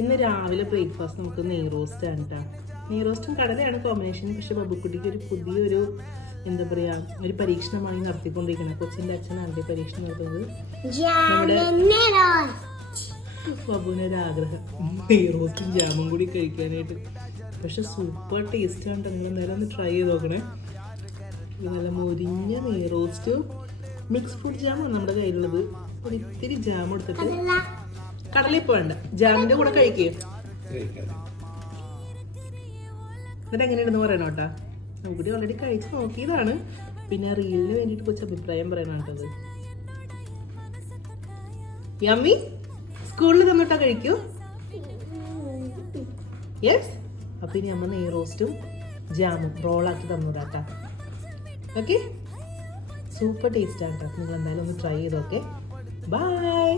ഇന്ന് രാവിലെ ബ്രേക്ക്ഫാസ്റ്റ് നമുക്ക് നെയ് റോസ്റ്റ് ആണ് കേട്ടോ. നെയ് റോസ്റ്റും കടലയാണ് കോമ്പിനേഷൻ. പക്ഷെ ബബുക്കുട്ടിക്ക് ഒരു പുതിയൊരു എന്താ പറയാ ഒരു പരീക്ഷണമായി നടത്തിക്കൊണ്ടിരിക്കണം. കൊച്ചിന്റെ അച്ഛനാണ് പരീക്ഷണം നടത്തുന്നത്. ബബുവിനൊരു ആഗ്രഹം നെയ് റോസ്റ്റും ജാമും കൂടി കഴിക്കാനായിട്ട്. പക്ഷെ സൂപ്പർ ടേസ്റ്റ് ആണ്. നിങ്ങൾ നേരം ഒന്ന് ട്രൈ ചെയ്ത് നോക്കണേ. നല്ല മൊരിഞ്ഞ നെയ് റോസ്റ്റും മിക്സ് ഫ്രൂട്ട് ജാമാണ് നമ്മുടെ കയ്യിലുള്ളത്. ഒരു ഇത്തിരി ജാം എടുത്തിട്ട് കടലയിപ്പ് വേണ്ട, ജാമിന്റെ കൂടെ കഴിക്കുക. എന്നിട്ട് എങ്ങനെയുണ്ടെന്ന് പറയണം കേട്ടാ. നമുക്ക് ഓൾറെഡി കഴിച്ച് നോക്കിയതാണ്. പിന്നെ റീലിന് വേണ്ടിയിട്ട് കുറച്ച് അഭിപ്രായം പറയണം കേട്ടത്. യമ്മി സ്കൂളിൽ തന്നിട്ടാ കഴിക്കൂ. യെസ്. അപ്പൊ ഇനി അമ്മ നെയ് റോസ്റ്റും ജാമും റോളാക്കി തന്നതാട്ടാ. ഓക്കെ, സൂപ്പർ ടേസ്റ്റ് ആണ് കേട്ടോ. നിങ്ങൾ എന്തായാലും ഒന്ന് ട്രൈ ചെയ്തോക്കെ. ബൈ.